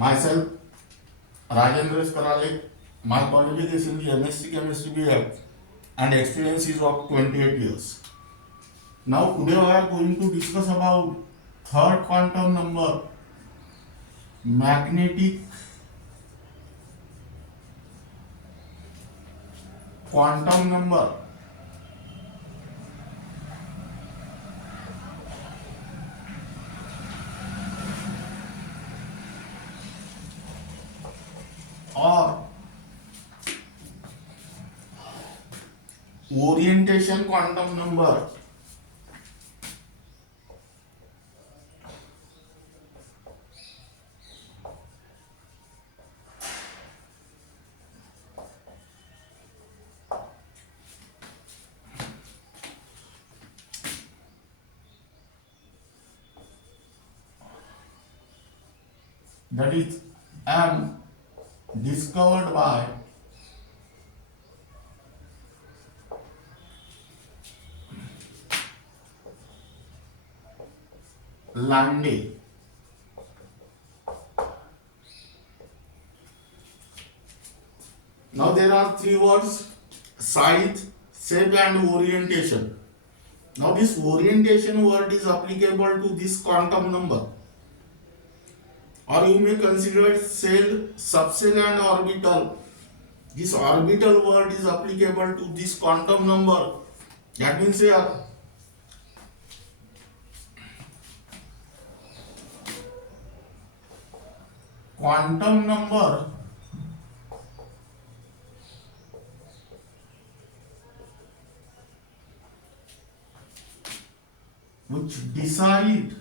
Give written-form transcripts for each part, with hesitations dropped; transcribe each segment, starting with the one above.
Myself, Rajendra Karale, my qualification is MSc Chemistry BF and experience is of 28 years. Now today we are going to discuss about third quantum number, magnetic quantum number. Or orientation quantum number. That is discovered by Lande. Now there are three words: size, shape and orientation. Now this orientation word is applicable to this quantum number, or you may consider it cell, subcell and orbital. This orbital word is applicable to this quantum number. That means here quantum number which decide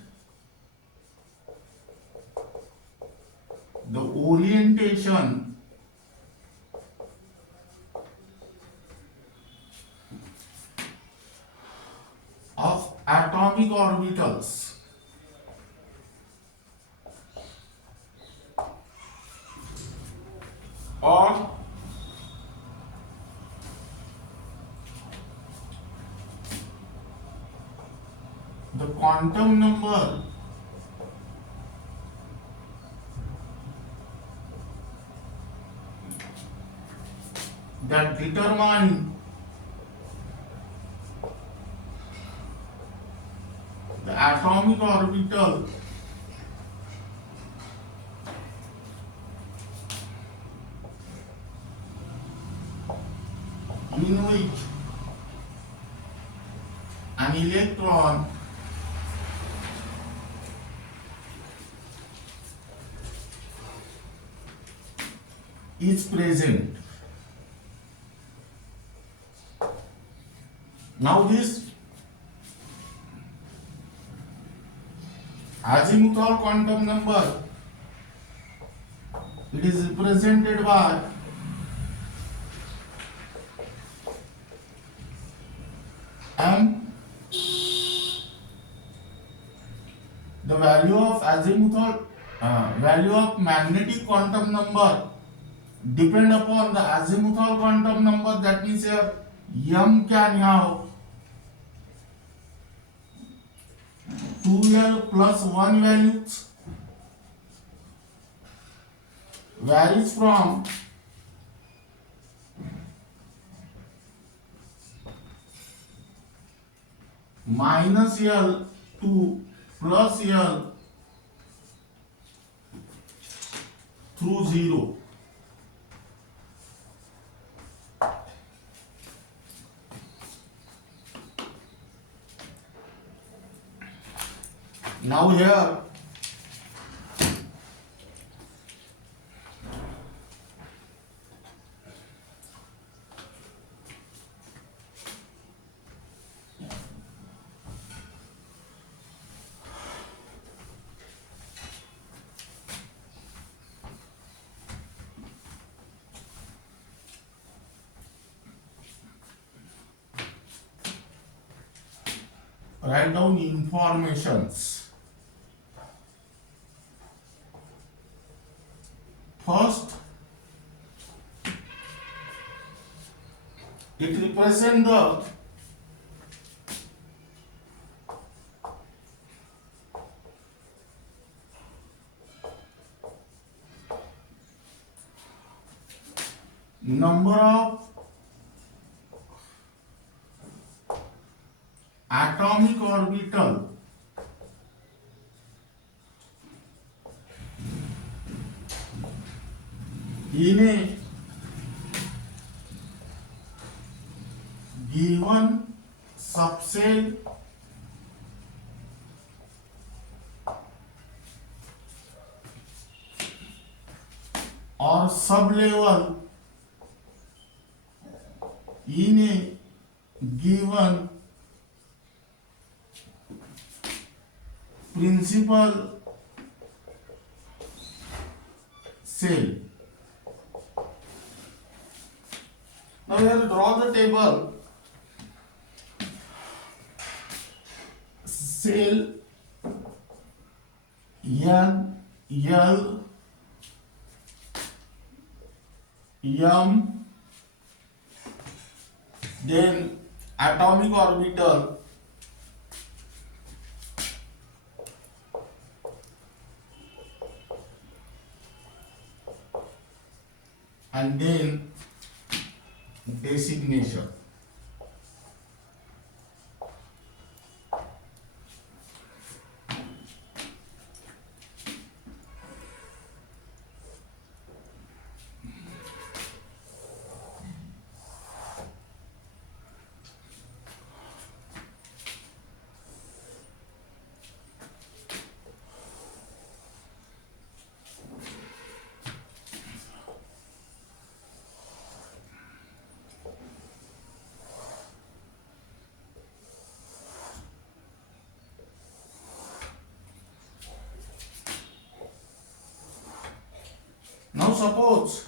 the orientation of atomic orbitals or the quantum number that determine the atomic orbital in which an electron is present. Now this azimuthal quantum number, it is represented by m. The value of azimuthal value of magnetic quantum number depend upon the azimuthal quantum number. That means here m can have 2l plus 1 varies from minus l to plus l through 0. Now here write down informations. First, it represents the number of atomic orbital in a given subcell or sublevel in a given principal cell. Now we have to draw the table. Cell N, L, M, then atomic orbital and then designation. Now suppose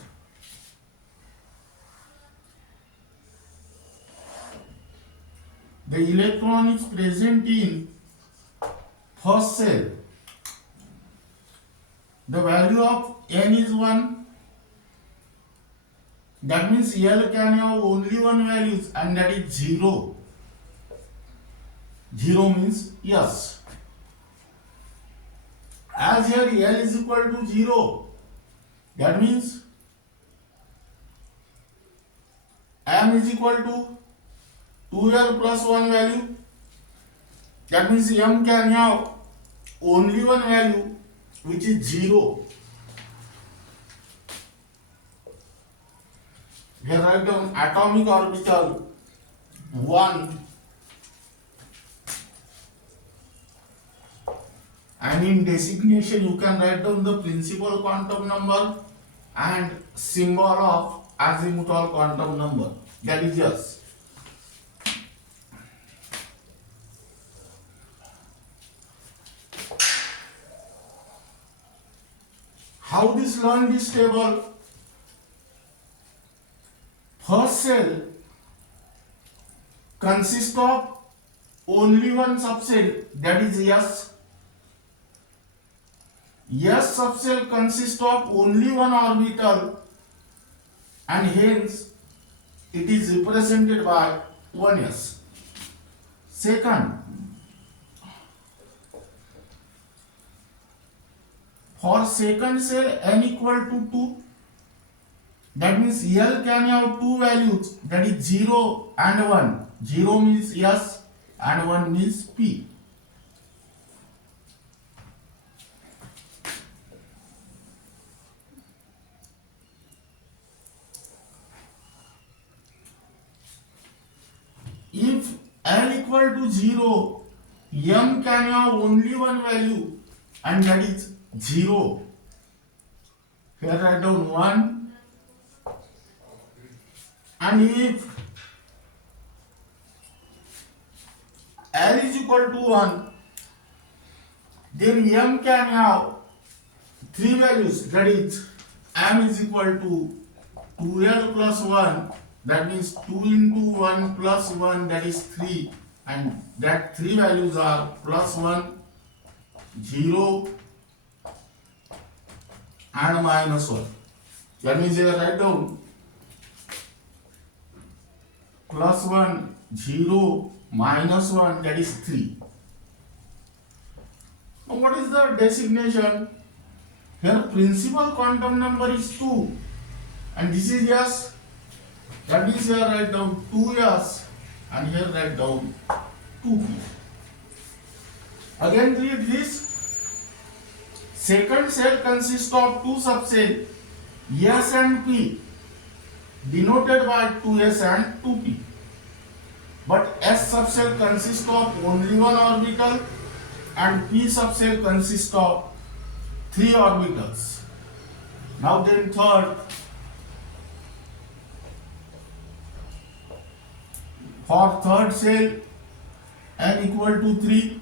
the electron is present in first cell. The value of n is 1. That means L can have only one value and that is 0. 0 means yes. As here L is equal to 0. That means M is equal to 2L plus 1 value. That means M can have only one value which is 0. Here write down atomic orbital 1 and in designation you can write down the principal quantum number and symbol of azimuthal quantum number, that is yes. How this learn this table? First cell consists of only one subcell, that is S. S subcell consists of only one orbital and hence it is represented by 1s. Second, for second cell n equal to 2, that means L can have two values, that is 0 and 1. 0 means S and 1 means P. If L equal to 0, M can have only one value and that is 0. Here write down 1. And if L is equal to 1, then M can have three values, that is M is equal to 2L plus 1, that means 2 into 1 plus 1, that is 3, and that three values are plus 1, 0 and minus 1. That means here write down plus 1, 0, minus 1, that is 3. Now what is the designation? Here principal quantum number is 2 and this is yes. That means here write down 2s and here write down 2p. Again read this. Second cell consists of two subcells S and P denoted by 2s and 2p. But S subcell consists of only one orbital and P subcell consists of three orbitals. Now then third, for third cell n equal to 3,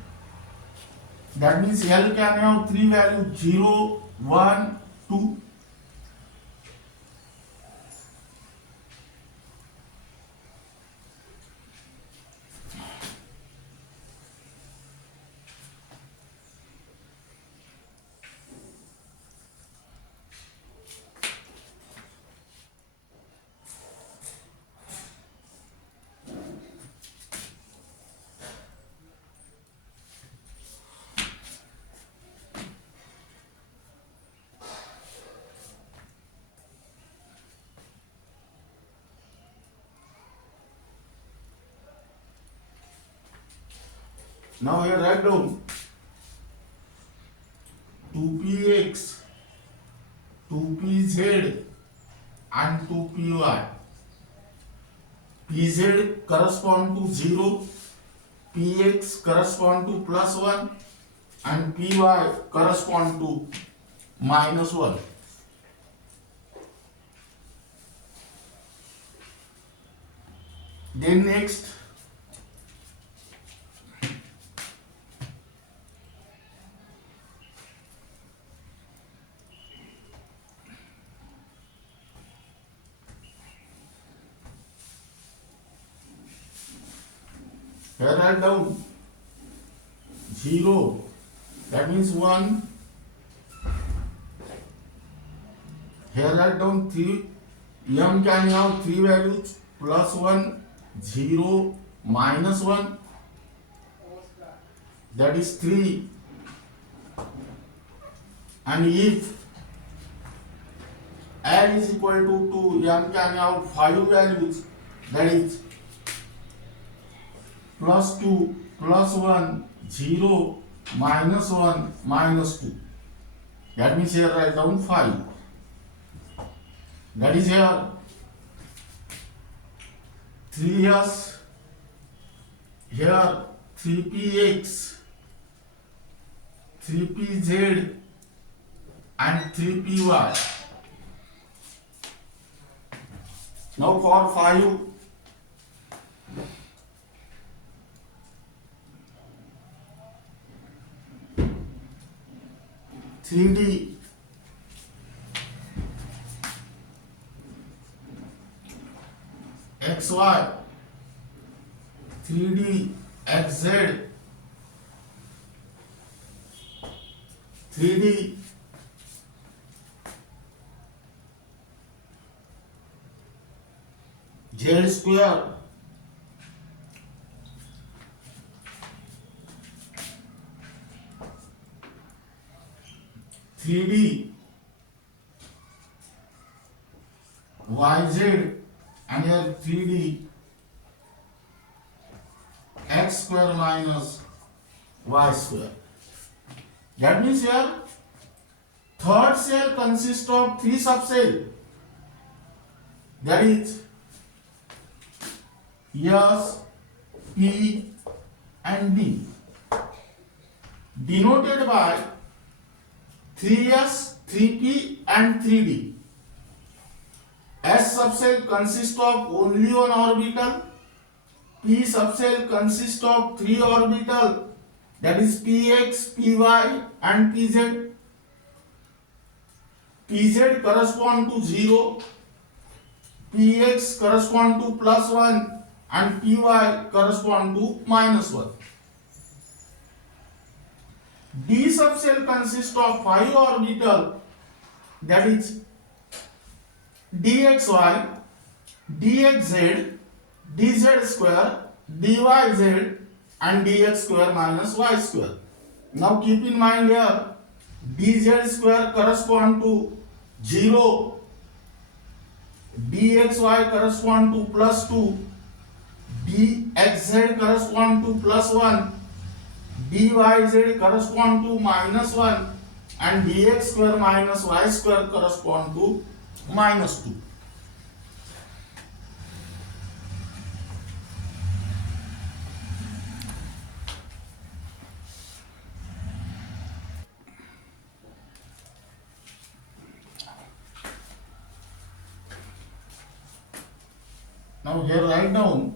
that means L can have three values 0, 1, 2. Now here write down 2px, 2pz and 2py. Pz correspond to 0, px correspond to +1 and py correspond to -1. Then next, here write down 0, that means 1. Here write down 3, m can have three values +1, 0, -1, that is 3. And if n is equal to 2, m can have 5 values, that is +2, +1, 0, -1, -2. That means here write down 5. That is here 3s, here 3px, 3pz and 3py. Now for 5, (3D) XY, 3D XZ, 3D Z square, 3D YZ and here 3D x square minus y square. That means here third cell consists of three subcells, that is S, P and D, denoted by 3s, 3p and 3d. S subcell consists of only one orbital, P subcell consists of three orbitals, that is px, py and pz. Pz correspond to 0, px correspond to +1 and py correspond to -1. D subcell consists of 5 orbitals, that is dxy, dxz, dz square, dyz and dx square minus y square. Now keep in mind here dz square correspond to 0, dxy correspond to plus 2, dxz correspond to plus 1, dyz correspond to minus 1, and dx square minus y square correspond to minus 2. Now here write down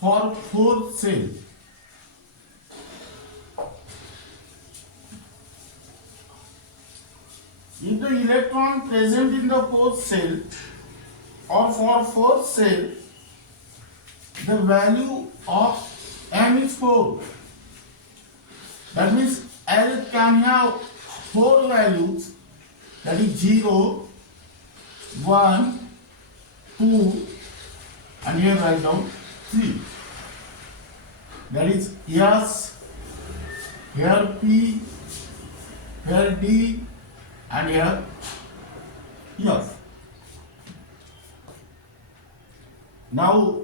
for fourth cell. If the electron present in the fourth cell or for fourth cell, the value of m is 4. That means L can have 4 values, that is 0, 1, 2, and here write down 3. That is S, here P, here D, and here F. Now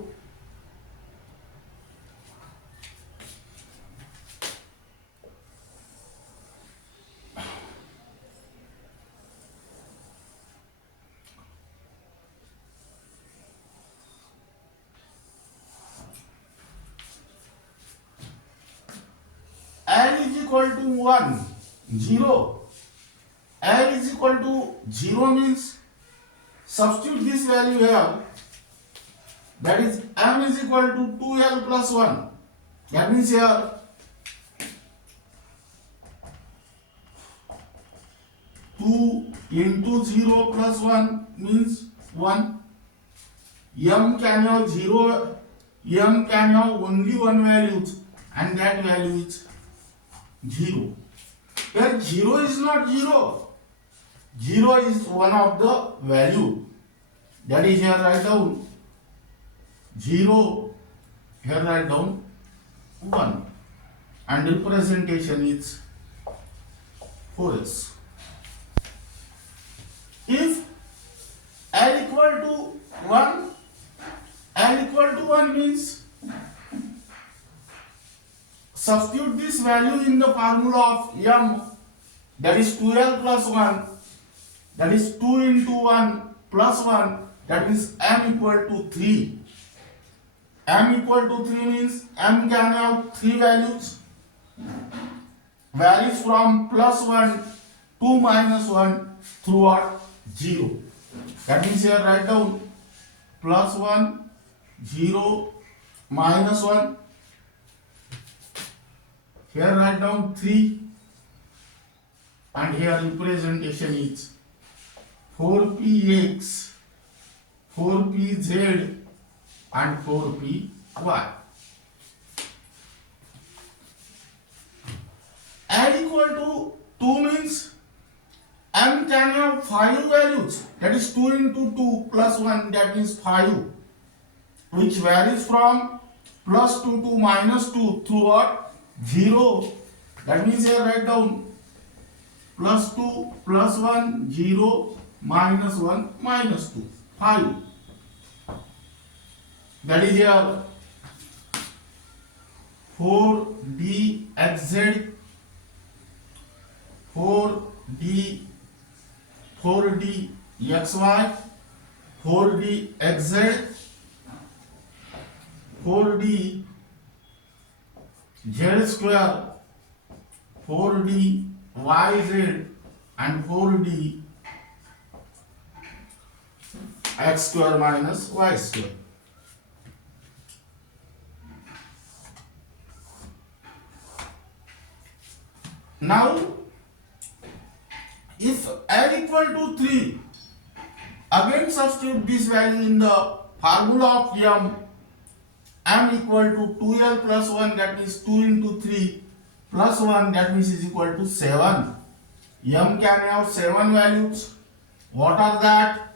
L is equal to 1, 0. L is equal to 0 means substitute this value here. That is m is equal to 2l plus 1. That means here two into 0 plus 1 means 1. M can have 0, m can have only one value, and that value is 0. Where 0 is not 0. 0 is one of the value. That is here write down 0, here write down 1, and representation is 4s. If L equal to 1, L equal to 1 means substitute this value in the formula of m, that is 2l plus 1, that is 2 into 1 plus 1, that means m equal to 3. M equal to 3 means m can have 3 values, varies from plus 1 to minus 1 throughout 0. That means here write down plus 1, 0, minus 1. Here write down 3, and here representation is 4px, 4pz, and 4py. L equal to 2 means m can have 5 values, that is 2 into 2 plus 1, that means 5, which varies from plus 2 to minus 2 throughout 0. That means here write down plus 2 plus 1, 0, minus 1, minus 2, 5. That is here 4dxz, 4dxy, 4dxz, 4d z square, 4d yz, and 4d x square minus y square. Now if L equal to 3, again substitute this value in the formula of m equal to 2L plus 1, that means 2 into 3 plus 1, that means is equal to 7. M can have 7 values. What are that?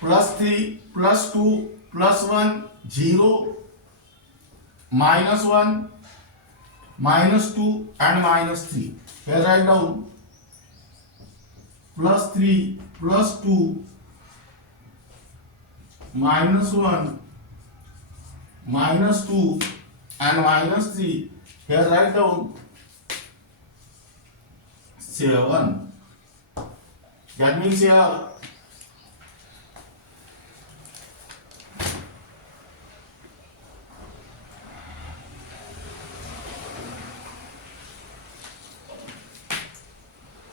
Plus 3, plus 2, plus 1, 0, minus 1, minus 2 and minus 3. Here write down plus 3, plus 2, minus 1, minus 2 and minus 3. Here write down 7. That means here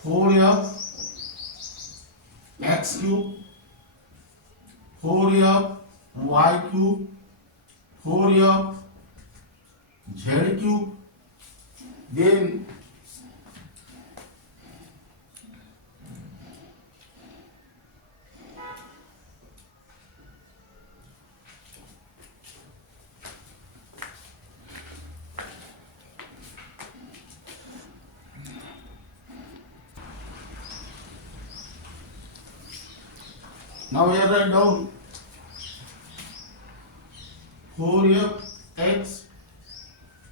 4f x cube, 4f y cube, 4f z cube, then now here write down 4f x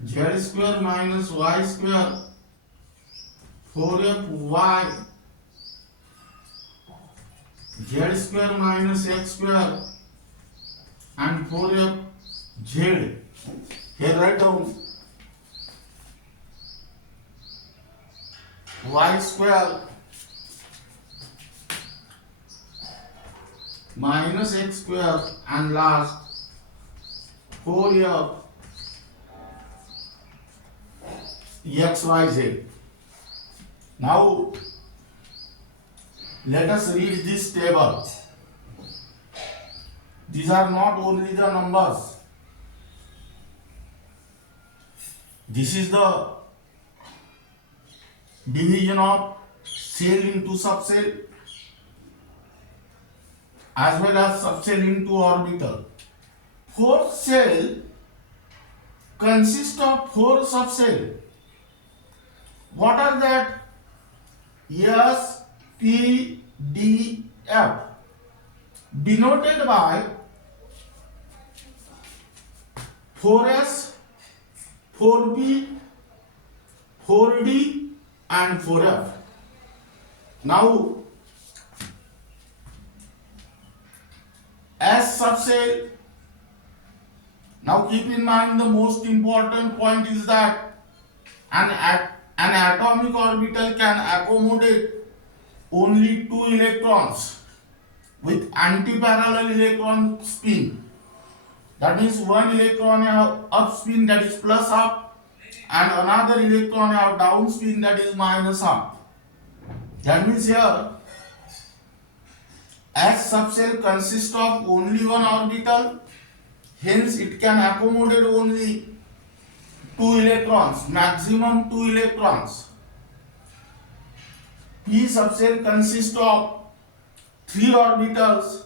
z square minus y square, 4f y z square minus x square and 4f z. Here write down y square minus x square and last 4f x y z. Now let us read this table. These are not only the numbers. This is the division of cell into subcell as well as subcell into orbital. 4 cell consists of 4 subcell. What are that? S, P, D, F, denoted by 4S, 4B, 4D and 4F. Now S subcell. Now keep in mind the most important point is that an atomic orbital can accommodate only 2 electrons with antiparallel electron spin. That means one electron have up spin, that is plus up, and another electron have down spin, that is minus up. That means here S subcell consists of only one orbital, hence it can accommodate only 2 electrons, maximum 2 electrons. P subcell consists of 3 orbitals,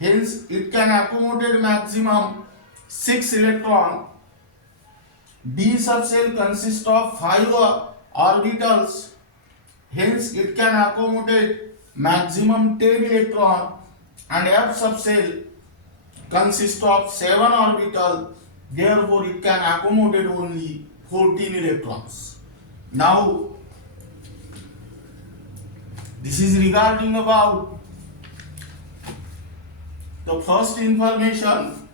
hence it can accommodate maximum 6 electrons. D subcell consists of 5 orbitals, hence it can accommodate maximum 10 electrons. And F subcell consists of 7 orbitals, therefore it can accommodate only 14 electrons. Now this is regarding about the first information.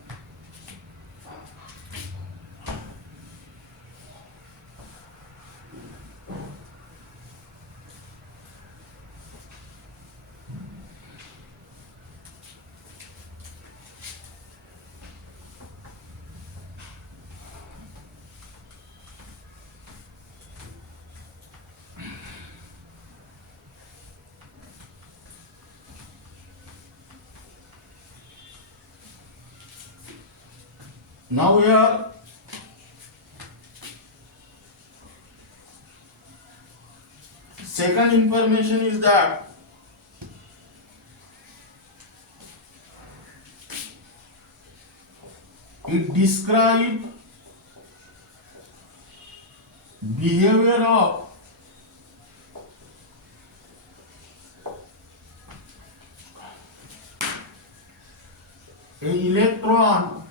Now here second information is that it describes behavior of an electron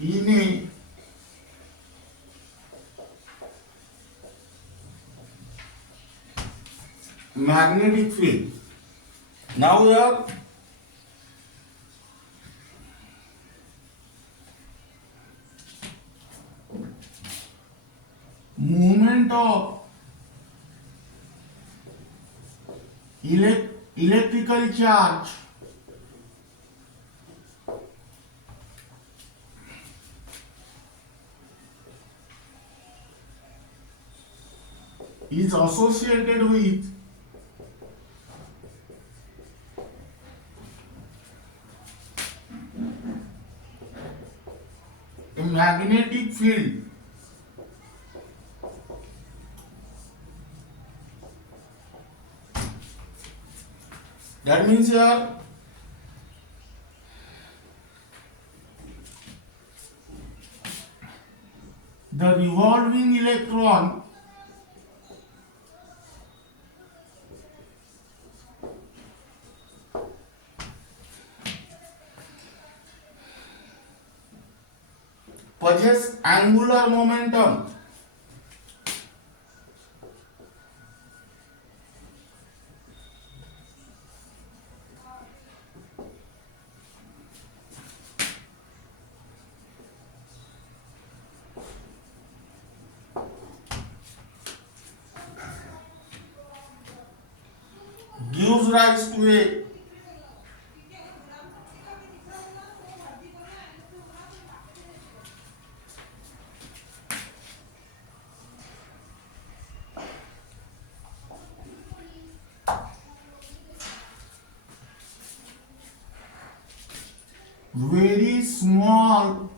in a magnetic field. Now here movement of electrical charge is associated with a magnetic field that means here the revolving electron possesses angular momentum gives rise to a very small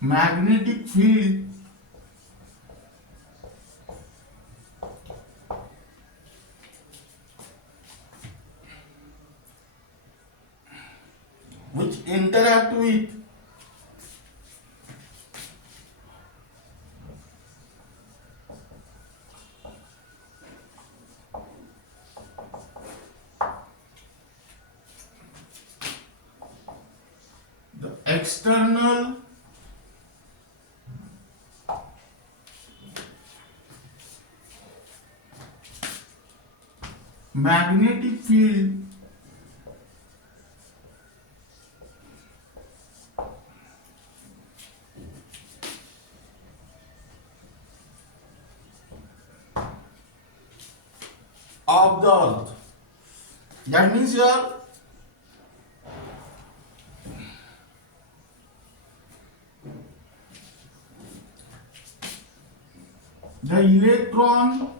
magnetic field which interact with the external magnetic field of the earth. That means here the electron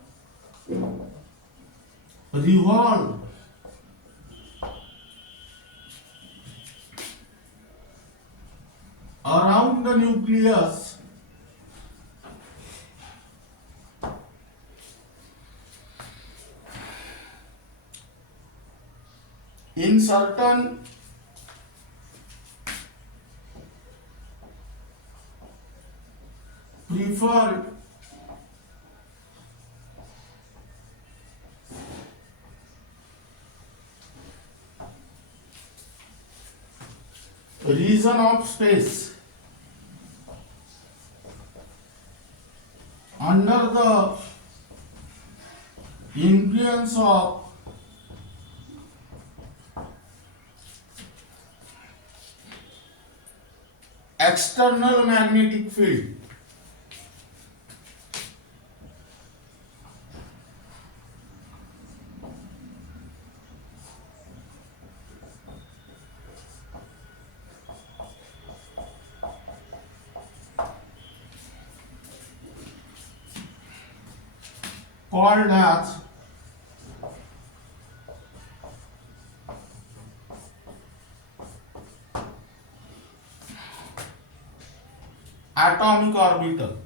revolve around the nucleus in certain preferred region of space under the influence of external magnetic field. Called as atomic orbital.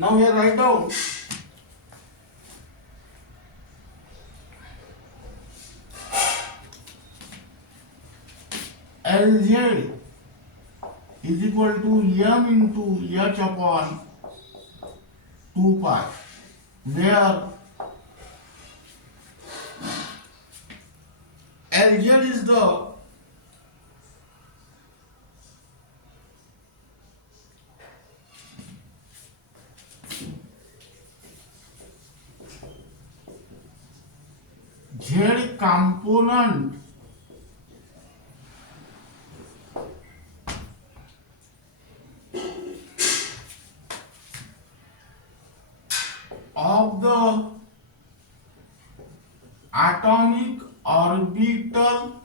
Now here write down Lz is equal to m into h upon 2 pi, where Lz is the z component of the atomic orbital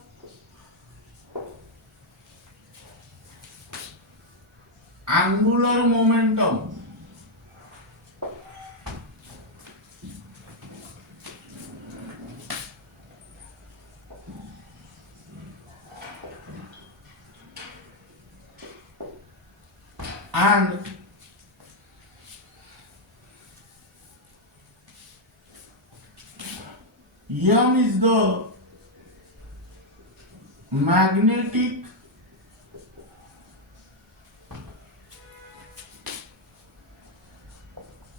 angular momentum and m is the magnetic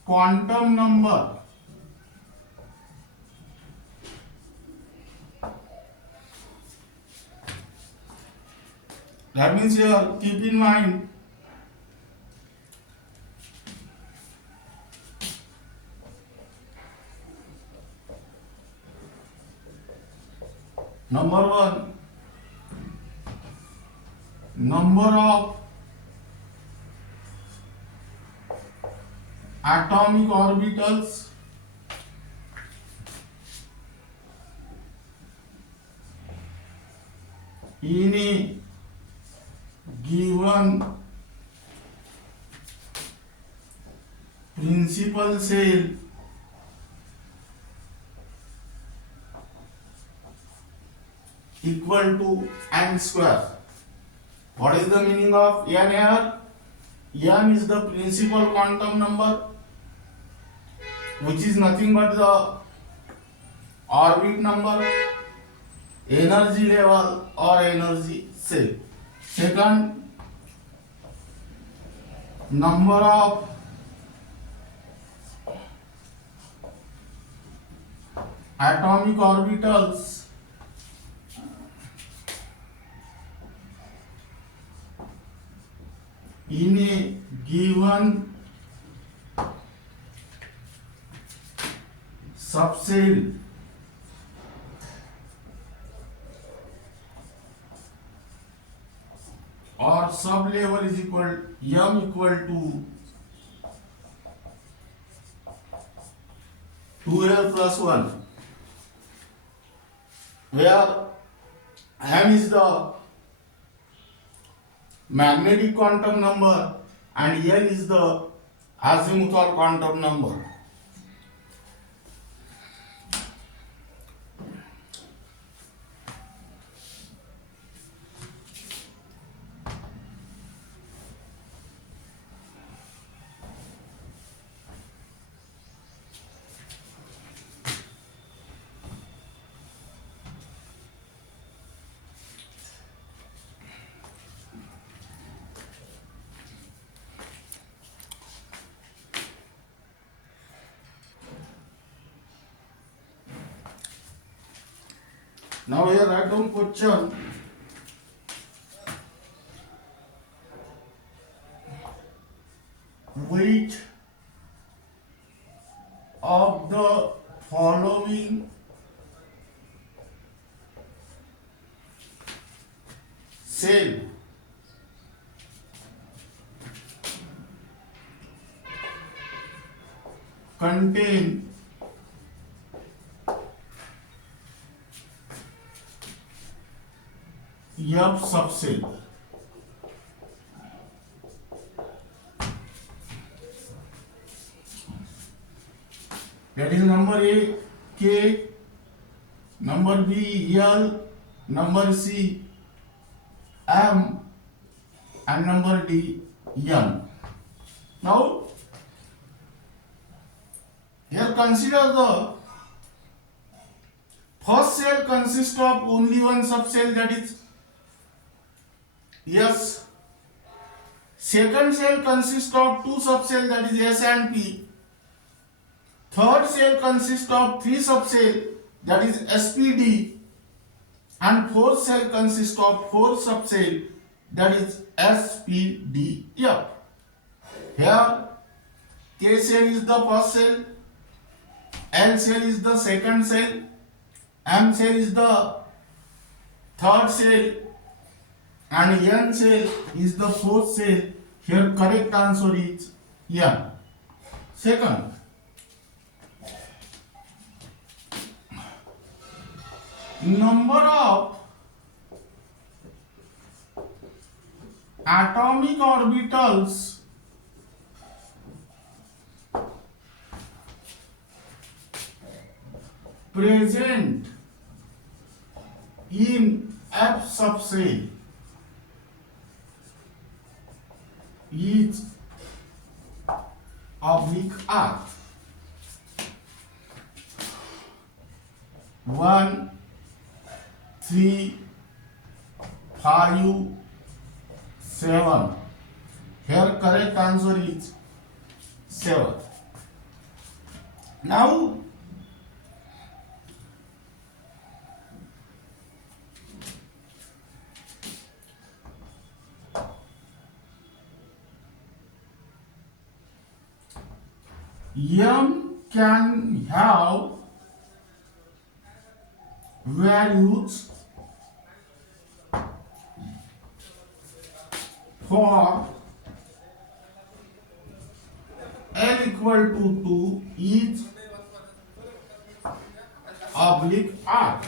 quantum number that means here keep in mind number one, number of atomic orbitals in a given principal cell equal to n square. What is the meaning of n here? N is the principal quantum number, which is nothing but the orbit number, energy level or energy cell. Second, number of atomic orbitals in a given subcell or sublevel is equal m equal to 2l plus 1, where m is the magnetic quantum number and L is the azimuthal quantum number. Now here write down question. Which of the following cell contain F subcell. That is number A K, number B L, number C M, and number D N. Now here consider the first cell consists of only one subcell, that is S. Second cell consists of two subcells, that is S and P. Third cell consists of three subcells, that is SPD. And fourth cell consists of four subcells, that is SPDF. Here K cell is the first cell, L cell is the second cell, M cell is the third cell, and N cell is the fourth cell. Here correct answer is N. Second, number of atomic orbitals present in F subcell is oblique R. 1, 3, 5, 7. Here correct answer is 7. Now M can have values for L equal to 2 is oblique R.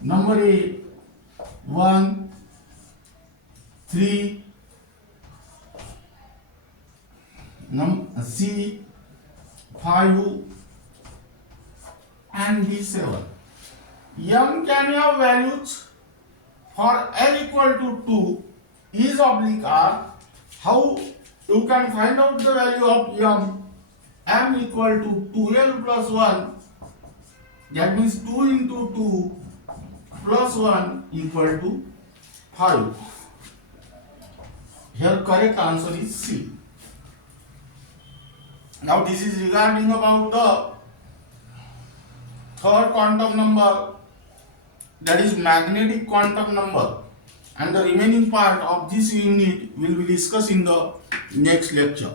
Number A 1, 3, C 5 and D 7. M can have values for L equal to 2 is oblique R. How you can find out the value of M? M equal to 2L plus 1. That means 2 into 2 plus 1 equal to 5. Here correct answer is C. Now this is regarding about the third quantum number, that is magnetic quantum number, and the remaining part of this unit will be discussed in the next lecture.